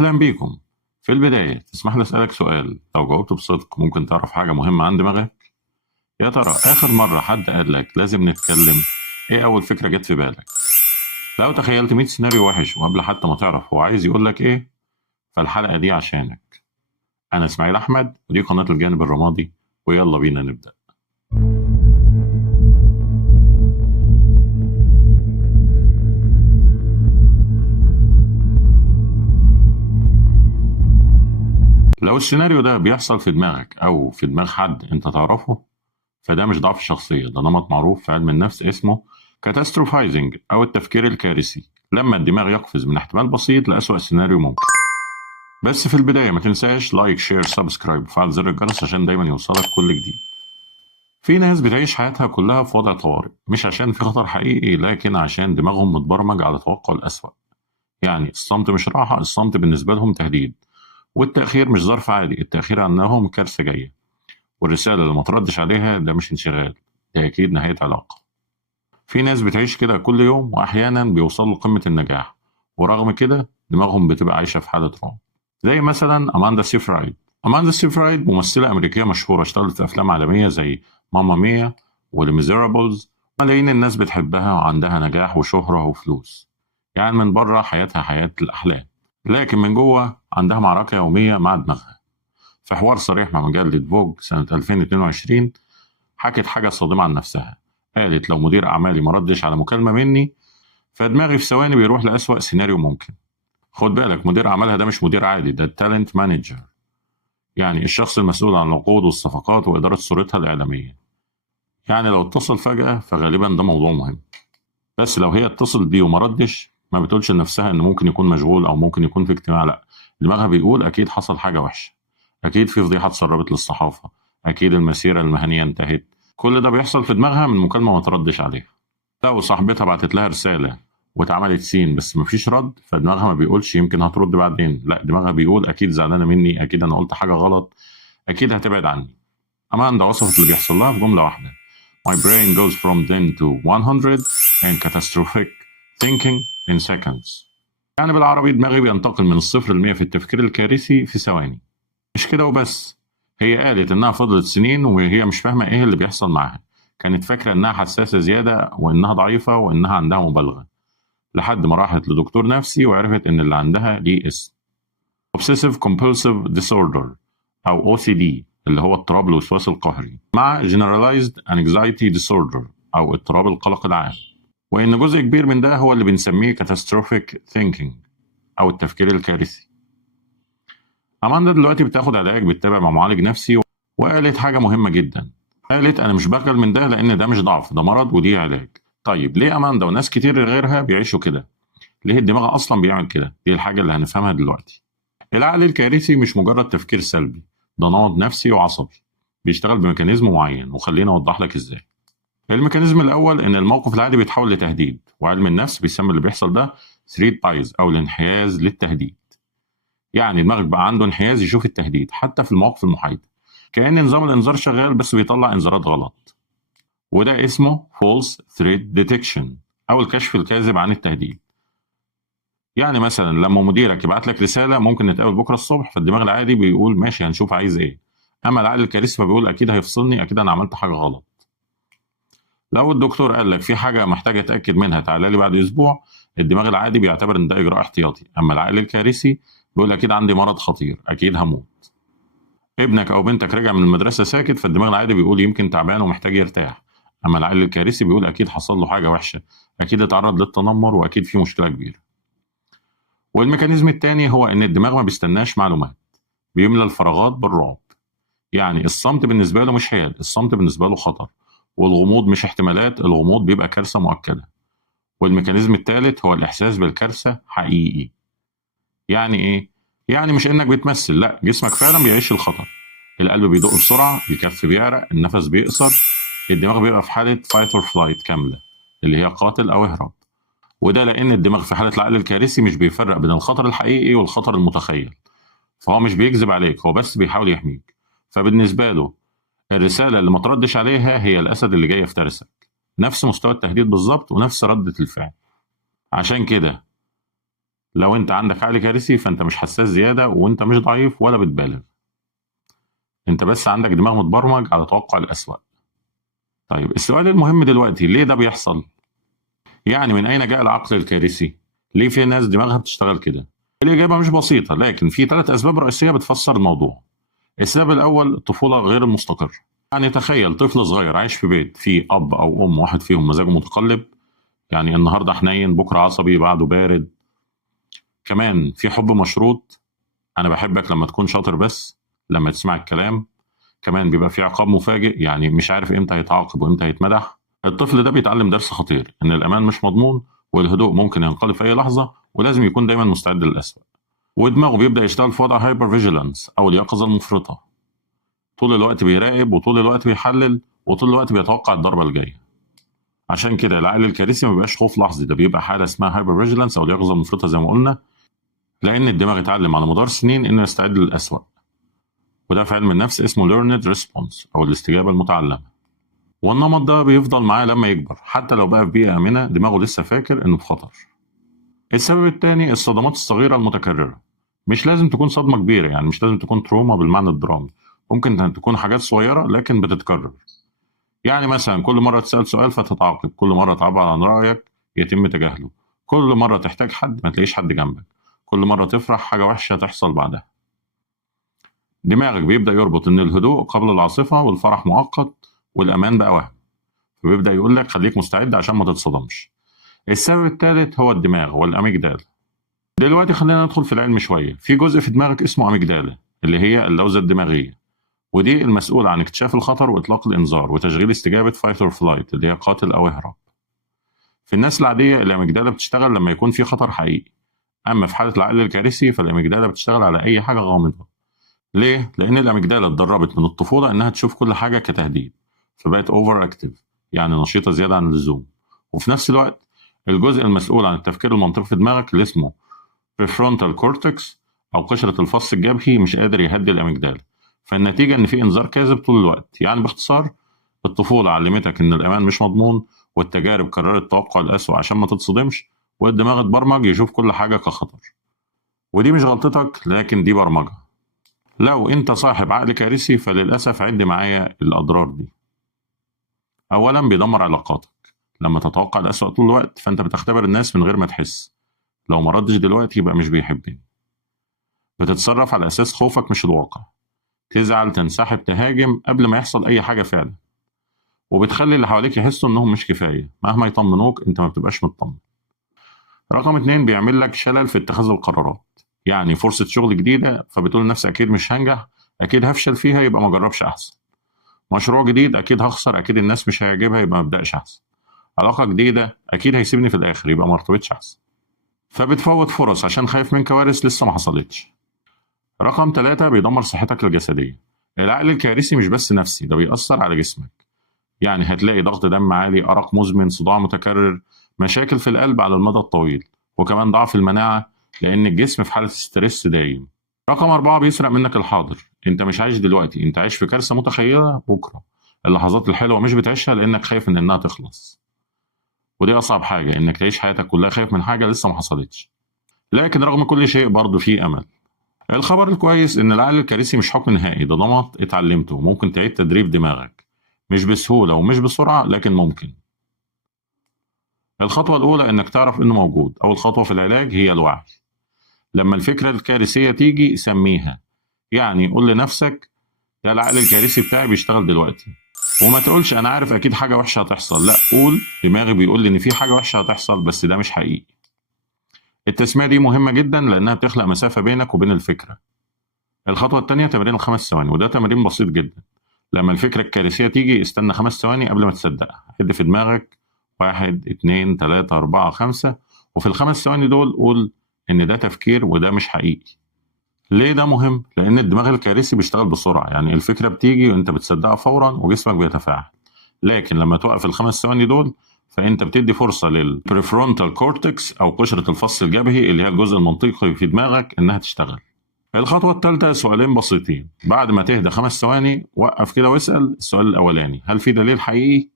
أهلا بيكم. في البداية تسمح لي أسألك سؤال، لو جاوبت بصدق ممكن تعرف حاجة مهمة عن دماغك. يا ترى آخر مرة حد قال لك لازم نتكلم، إيه أول فكرة جت في بالك؟ لو تخيلت 100 سيناريو وحش وقبل حتى ما تعرف هو عايز يقول لك إيه، فالحلقة دي عشانك. أنا إسماعيل أحمد ودي قناة الجانب الرمادي، ويلا بينا نبدأ. لو السيناريو ده بيحصل في دماغك أو في دماغ حد أنت تعرفه، فده مش ضعف شخصية، ده نمط معروف في علم النفس اسمه كاتاستروفايزنج أو التفكير الكارثي، لما الدماغ يقفز من احتمال بسيط لأسوأ سيناريو ممكن. بس في البداية ما تنساش لايك شير سبسكرايب وفعل زر الجرس عشان دايما يوصلك كل جديد. في ناس بتعيش حياتها كلها في وضع طوارئ، مش عشان في خطر حقيقي لكن عشان دماغهم متبرمج على توقع الأسوأ. يعني الصمت مش راحة، الصمت بالنسبة لهم تهديد، والتأخير مش ظرف عادي، التأخير عنهم كارثة جاية، والرسالة اللي ما تردش عليها ده مش انشغال، ده أكيد نهاية علاقة. في ناس بتعيش كده كل يوم وأحيانا بيوصلوا لقمة النجاح، ورغم كده دماغهم بتبقى عايشة في حالة رعب. زي مثلا أماندا سيفرايد. أماندا سيفرايد ممثلة أمريكية مشهورة، اشتغلت في أفلام عالمية زي ماما ميا والميزيرابلز. ملايين الناس بتحبها وعندها نجاح وشهرة وفلوس، يعني من بره حياتها حياة الأحلام، لكن من جوه عندها معركة يومية مع دماغها. في حوار صريح مع مجلة فوج سنة 2022 حكت حاجة صادمة عن نفسها. قالت لو مدير أعمالي مردش على مكالمة مني فدماغي في ثواني بيروح لأسوأ سيناريو ممكن. خد بالك، مدير أعمالها ده مش مدير عادي، ده التالنت مانجر، يعني الشخص المسؤول عن العقود والصفقات وإدارة صورتها الإعلامية. يعني لو اتصل فجأة فغالبا ده موضوع مهم، بس لو هي اتصلت بيه وما ردش ما بتقولش لنفسها إنه ممكن يكون مشغول أو ممكن يكون في اجتماع، لأ، دماغها بيقول أكيد حصل حاجة وحشة، أكيد في فضيحة اتسربت للصحافة، أكيد المسيرة المهنية انتهت. كل ده بيحصل في دماغها من مكالمة ما تردش عليها. لو صاحبتها بعتت لها رسالة واتعملت سين بس مفيش رد، فدماغها ما بيقولش يمكن هترد بعدين، لا، دماغها بيقول أكيد زعلانة مني، أكيد أنا قلت حاجة غلط، أكيد هتبعد عني. أماندا وصفت اللي بيحصل لها في جملة واحدة: My brain goes from 10 to 100 and catastrophic thinking in seconds. يعني بالعربي دماغي بينتقل من الصفر للمية في التفكير الكارثي في ثواني. مش كده وبس، هي قالت إنها فضلت سنين وهي مش فاهمة إيه اللي بيحصل معاها. كانت فاكرة إنها حساسة زيادة وإنها ضعيفة وإنها عندها مبالغة، لحد ما راحت لدكتور نفسي وعرفت إن اللي عندها ليه اسم: Obsessive Compulsive Disorder أو OCD، اللي هو اضطراب الوسواس القهري، مع Generalized Anxiety Disorder أو اضطراب القلق العام، وإن جزء كبير من ده هو اللي بنسميه Catastrophic Thinking أو التفكير الكارثي. أماندا دلوقتي بتاخد علاج، بتتابع مع معالج نفسي، وقالت حاجة مهمة جدا. قالت أنا مش بقبل من ده لأن ده مش ضعف، ده مرض وليه علاج. طيب ليه أماندا وناس كتير غيرها بيعيشوا كده؟ ليه الدماغ أصلا بيعمل كده؟ دي الحاجة اللي هنفهمها دلوقتي. العقل الكارثي مش مجرد تفكير سلبي، ده نمط نفسي وعصبي بيشتغل بميكانيزم معين، وخلينا أوضح لك إزاي. الميكانيزم الأول إن الموقف العادي بيتحول لتهديد، وعلم النفس بيسمي اللي بيحصل ده ثريت بايز أو الانحياز للتهديد. يعني دماغك بقى عنده انحياز يشوف التهديد حتى في المواقف المحايدة، كأن نظام الإنذار شغال بس بيطلع إنذارات غلط، وده اسمه false threat detection أو الكشف الكاذب عن التهديد. يعني مثلا لما مديرك يبعت لك رسالة ممكن نتقابل بكرة الصبح، فالدماغ العادي بيقول ماشي هنشوف عايز إيه، أما العقل الكارثي فبيقول أكيد هيفصلني، أكيد أنا عملت حاجة غلط. لو الدكتور قال لك في حاجة محتاج أتأكد منها تعالى لي بعد أسبوع، الدماغ العادي بيعتبر إن ده إجراء احتياطي، أما العقل الكارثي بيقول أكيد عندي مرض خطير، أكيد هموت. ابنك أو بنتك راجع من المدرسة ساكت، فالدماغ العادي بيقول يمكن تعبان ومحتاج يرتاح، أما العقل الكارثي بيقول أكيد حصل له حاجة وحشة، أكيد اتعرض للتنمر وأكيد في مشكلة كبيرة. والميكانيزم التاني هو إن الدماغ ما بيستناش معلومات، بيملى الفراغات بالرعب. يعني الصمت بالنسبة له مش حياد، الصمت بالنسبة له خطر، والغموض مش احتمالات، الغموض بيبقى كارثة مؤكدة. والميكانيزم الثالث هو الإحساس بالكارثة حقيقي. يعني إيه؟ يعني مش إنك بتمثل، لأ، جسمك فعلا بيعيش الخطر، القلب بيدق بسرعة، الكف بيعرق، النفس بيقصر، الدماغ بيبقى في حالة fight or flight كاملة، اللي هي قاتل أو اهرب. وده لأن الدماغ في حالة العقل الكارثي مش بيفرق بين الخطر الحقيقي والخطر المتخيل، فهو مش بيكذب عليك، هو بس بيحاول يحميك. فبالنسبة له الرسالة اللي ما تردش عليها هي الأسد اللي جاي يفترسك، نفس مستوى التهديد بالظبط ونفس ردة الفعل. عشان كده لو انت عندك عقل كارثي فانت مش حساس زيادة وانت مش ضعيف ولا بتبالغ، انت بس عندك دماغ متبرمج على توقع الأسوأ. طيب السؤال المهم دلوقتي، ليه ده بيحصل؟ يعني من أين جاء العقل الكارثي؟ ليه في ناس دماغها بتشتغل كده؟ الإجابة مش بسيطة، لكن في 3 أسباب رئيسية بتفسر الموضوع. السبب الأول الطفولة غير المستقرة. يعني تخيل طفل صغير عايش في بيت فيه أب أو أم واحد فيهم مزاجه متقلب، يعني النهاردة حنين بكرة عصبي بعده بارد. كمان في حب مشروط، أنا بحبك لما تكون شاطر بس لما تسمع الكلام. كمان بيبقى في عقاب مفاجئ، يعني مش عارف إمتى هيتعاقب وإمتى هيتمدح. الطفل ده بيتعلم درس خطير، إن الأمان مش مضمون والهدوء ممكن ينقلب في أي لحظة، ولازم يكون دايما مستعد للأسوأ. ودماغه بيبدأ يشتغل في وضع هايبر فيجيلانس أو اليقظة المفرطة، طول الوقت بيراقب وطول الوقت بيحلل وطول الوقت بيتوقع الضربة الجاية. عشان كده العقل الكارثي ما بيبقاش خوف لحظي، ده بيبقى حالة اسمها هايبر فيجيلانس أو اليقظة المفرطة زي ما قلنا، لأن الدماغ اتعلم على مدار سنين إنه يستعد للأسوأ. وده في علم النفس اسمه learned response أو الاستجابة المتعلمة. والنمط ده بيفضل معاه لما يكبر، حتى لو بقى في بيئة آمنة دماغه لسه فاكر إنه في خطر. السبب التاني الصدمات الصغيرة المتكررة. مش لازم تكون صدمة كبيرة، يعني مش لازم تكون تروما بالمعنى الدرامي، ممكن تكون حاجات صغيرة لكن بتتكرر. يعني مثلا كل مرة تسأل سؤال فتتعاقب، كل مرة تعبر عن رأيك يتم تجاهله، كل مرة تحتاج حد ما تلاقيش حد جنبك، كل مرة تفرح حاجة وحشة تحصل بعدها. دماغك بيبدأ يربط إن الهدوء قبل العاصفة والفرح مؤقت والأمان بقى وهم، فبيبدأ يقول لك خليك مستعد عشان ما تتصدمش. السبب الثالث هو الدماغ والأميجدالا. دلوقتي خلينا ندخل في العلم شوية. في جزء في دماغك اسمه أميجدالا اللي هي اللوزة الدماغية، ودي المسؤولة عن اكتشاف الخطر وإطلاق الإنذار وتشغيل استجابة فايت اور فلايت اللي هي قاتل أو اهرب. في الناس العادية الأميجدالا بتشتغل لما يكون في خطر حقيقي، أما في حالة العقل الكارثي فالأميجدالا بتشتغل على أي حاجة غامضة. ليه؟ لأن الأميجدالا اتدربت من الطفولة إنها تشوف كل حاجة كتهديد، فبقت أوفر أكتيف، يعني نشيطة زيادة عن اللزوم. وفي نفس الوقت الجزء المسؤول عن التفكير المنطقي في دماغك اللي اسمه prefrontal cortex أو قشرة الفص الجبهي مش قادر يهدي الأميجدالا، فالنتيجة إن في إنذار كاذب طول الوقت. يعني باختصار الطفولة علمتك إن الأمان مش مضمون، والتجارب قررت توقع الأسوأ عشان ما تتصدمش، والدماغ اتبرمج يشوف كل حاجة كخطر. ودي مش غلطتك، لكن دي برمجة. لو أنت صاحب عقل كارثي فللأسف عد معايا الأضرار دي. أولا بيدمر علاقاتك، لما تتوقع الأسوأ طول الوقت فأنت بتختبر الناس من غير ما تحس، لو ما ردش دلوقتي يبقى مش بيحبني. بتتصرف على أساس خوفك مش الواقع، تزعل تنسحب تهاجم قبل ما يحصل أي حاجة فعلا، وبتخلي اللي حواليك يحسوا إنهم مش كفاية، مهما يطمنوك أنت ما بتبقاش مطمن. رقم 2 بيعمل لك شلل في اتخاذ القرارات، يعني فرصة شغل جديدة فبتقول لنفسك أكيد مش هنجح، أكيد هفشل فيها يبقى ما جربش أحسن. مشروع جديد أكيد هخسر، أكيد الناس مش هيعجبها يبقى ما ابدأش أحسن. علاقة جديدة أكيد هيسيبني في الآخر يبقى ما ارتبطش أحسن. فبتفوت فرص عشان خايف من كوارث لسه ما حصلتش. رقم 3 بيدمر صحتك الجسدية. العقل الكارثي مش بس نفسي، ده بيأثر على جسمك، يعني هتلاقي ضغط دم عالي، أرق مزمن، صداع متكرر، مشاكل في القلب على المدى الطويل، وكمان ضعف المناعة لأن الجسم في حالة ستريس دايم. رقم 4 بيسرق منك الحاضر. أنت مش عايش دلوقتي، أنت عايش في كارثة متخيلة بكرة. اللحظات الحلوة مش بتعيشها لأنك خايف من إنها تخلص، ودي أصعب حاجة، إنك تعيش حياتك كلها خايف من حاجة لسه ما حصلتش. لكن رغم كل شيء برضه فيه أمل. الخبر الكويس إن العقل الكارثي مش حكم نهائي، ده نمط اتعلمته، ممكن تعيد تدريب دماغك، مش بسهولة ومش بسرعة لكن ممكن. الخطوة الأولى إنك تعرف إنه موجود. أول خطوة في العلاج هي الوعي. لما الفكرة الكارثية تيجي سميها، يعني قول لنفسك ده العقل الكارثي بتاعي بيشتغل دلوقتي. وما تقولش أنا عارف أكيد حاجة وحشة هتحصل، لأ، قول دماغي بيقول لي إن في حاجة وحشة هتحصل بس ده مش حقيقي. التسمية دي مهمة جدا لأنها بتخلق مسافة بينك وبين الفكرة. الخطوة التانية تمرين ال5 ثواني، وده تمرين بسيط جدا. لما الفكرة الكارثية تيجي استنى 5 ثواني قبل ما تصدقها، عد في دماغك 1 2 3 4 5، وفي ال5 ثواني دول قول إن ده تفكير وده مش حقيقي. ليه ده مهم؟ لأن الدماغ الكارثي بيشتغل بسرعة، يعني الفكرة بتيجي وأنت بتصدقها فورا وجسمك بيتفاعل. لكن لما توقف ال5 ثواني دول فأنت بتدي فرصة للبريفرونتال كورتكس أو قشرة الفص الجبهي اللي هي الجزء المنطقي في دماغك إنها تشتغل. الخطوة الثالثة سؤالين بسيطين. بعد ما تهدى 5 ثواني وقف كده واسأل السؤال الأولاني، هل في دليل حقيقي؟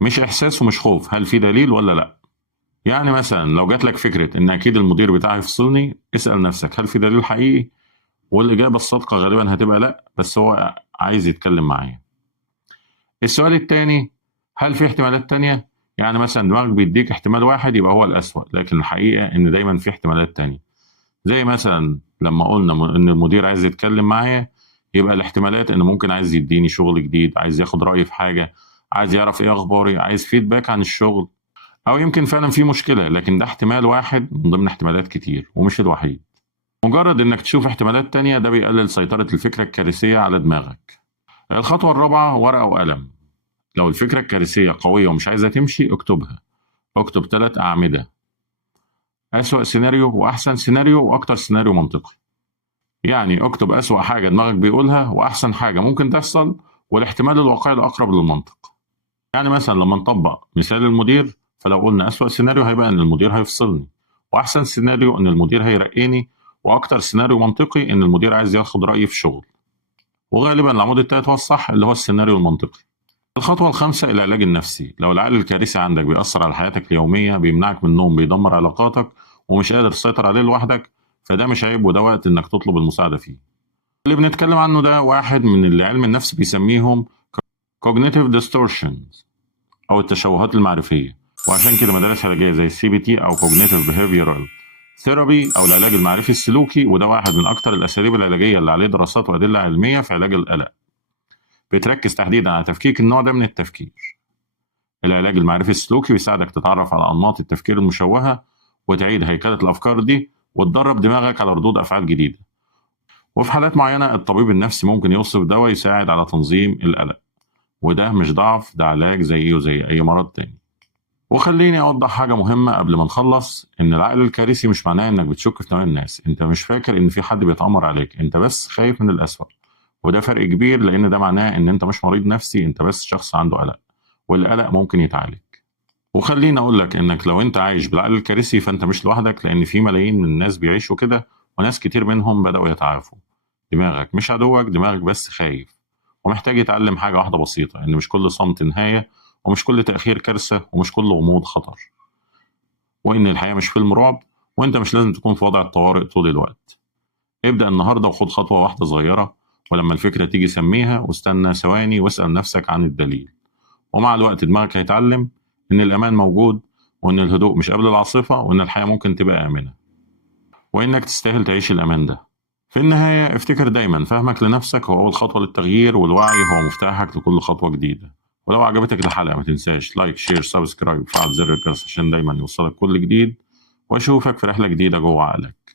مش إحساس ومش خوف، هل في دليل ولا لأ؟ يعني مثلا لو جات لك فكرة إن أكيد المدير بتاعي يفصلني، اسأل نفسك هل في دليل حقيقي؟ والإجابة الصادقة غالبا هتبقى لأ، بس هو عايز يتكلم معايا. السؤال التاني، هل في احتمالات تانية؟ يعني مثلا دماغك بيديك احتمال واحد يبقى هو الأسوأ، لكن الحقيقة إن دايما في احتمالات تانية. زي مثلا لما قلنا إن المدير عايز يتكلم معايا، يبقى الاحتمالات إنه ممكن عايز يديني شغل جديد، عايز ياخد رأيي في حاجة، عايز يعرف إيه أخباري، عايز فيدباك عن الشغل، أو يمكن فعلا في مشكلة، لكن ده احتمال واحد من ضمن احتمالات كتير ومش الوحيد. مجرد إنك تشوف احتمالات تانية ده بيقلل سيطرة الفكرة الكارثية على دماغك. الخطوة الرابعة، ورقة وقلم. لو الفكرة الكارثية قوية ومش عايزة تمشي، اكتبها. اكتب 3 أعمدة: أسوأ سيناريو، وأحسن سيناريو، وأكتر سيناريو منطقي. يعني اكتب أسوأ حاجة دماغك بيقولها، وأحسن حاجة ممكن تحصل، والاحتمال الواقعي الأقرب للمنطق. يعني مثلا لما نطبق مثال المدير، فلو قلنا أسوأ سيناريو هيبقى إن المدير هيفصلني، وأحسن سيناريو إن المدير هيرقيني، وأكتر سيناريو منطقي إن المدير عايز ياخد رأيي في شغل. وغالبا العمود التالت هو الصح، اللي هو السيناريو المنطقي. الخطوة الخامسة، العلاج النفسي. لو العقل الكارثي عندك بيأثر على حياتك اليومية، بيمنعك من النوم، بيدمر علاقاتك، ومش قادر تسيطر عليه لوحدك، فده مش عيب، وده وقت إنك تطلب المساعدة فيه. اللي بنتكلم عنه ده واحد من اللي علم النفس بيسميهم cognitive distortions، أو التشوهات المعرفية. وعشان كده مدارس علاجية زي CBT أو cognitive behavioral therapy أو العلاج المعرفي السلوكي، وده واحد من أكتر الأساليب العلاجية اللي عليه دراسات وأدلة علمية في علاج القلق، بتركز تحديدا على تفكيك النوع ده من التفكير. العلاج المعرفي السلوكي بيساعدك تتعرف على أنماط التفكير المشوهة، وتعيد هيكلة الأفكار دي، وتدرب دماغك على ردود أفعال جديدة. وفي حالات معينة الطبيب النفسي ممكن يوصف دواء يساعد على تنظيم القلق، وده مش ضعف، ده علاج زيه زي أي مرض تاني. وخليني أوضح حاجة مهمة قبل ما نخلص، إن العقل الكارثي مش معناه إنك بتشك في نوع الناس، أنت مش فاكر إن في حد بيتآمر عليك، أنت بس خايف من الأسوأ. وده فرق كبير، لأن ده معناه إن أنت مش مريض نفسي، أنت بس شخص عنده قلق، والقلق ممكن يتعالج. وخليني أقول لك إنك لو أنت عايش بالعقل الكارثي فأنت مش لوحدك، لأن في ملايين من الناس بيعيشوا كده، وناس كتير منهم بدأوا يتعافوا. دماغك مش عدوك، دماغك بس خايف، ومحتاج يتعلم حاجة واحدة بسيطة: إن مش كل صمت نهاية، ومش كل تأخير كارثة، ومش كل غموض خطر، وإن الحياة مش فيلم رعب، وإنت مش لازم تكون في وضع الطوارئ طول الوقت. ابدأ النهاردة وخد خطوة واحدة صغيرة، ولما الفكرة تيجي سميها، واستنى ثواني واسأل نفسك عن الدليل. ومع الوقت دماغك هيتعلم إن الأمان موجود، وإن الهدوء مش قبل العاصفة، وإن الحياة ممكن تبقى آمنة، وإنك تستاهل تعيش الأمان ده. في النهاية افتكر دايما، فهمك لنفسك هو أول خطوة للتغيير، والوعي هو مفتاحك لكل خطوة جديدة. ولو عجبتك الحلقة ما تنساش لايك، شير، سبسكرايب، وفعل زر الجرس عشان دايما يوصلك كل جديد. وأشوفك في رحلة جديدة جوه عقلك.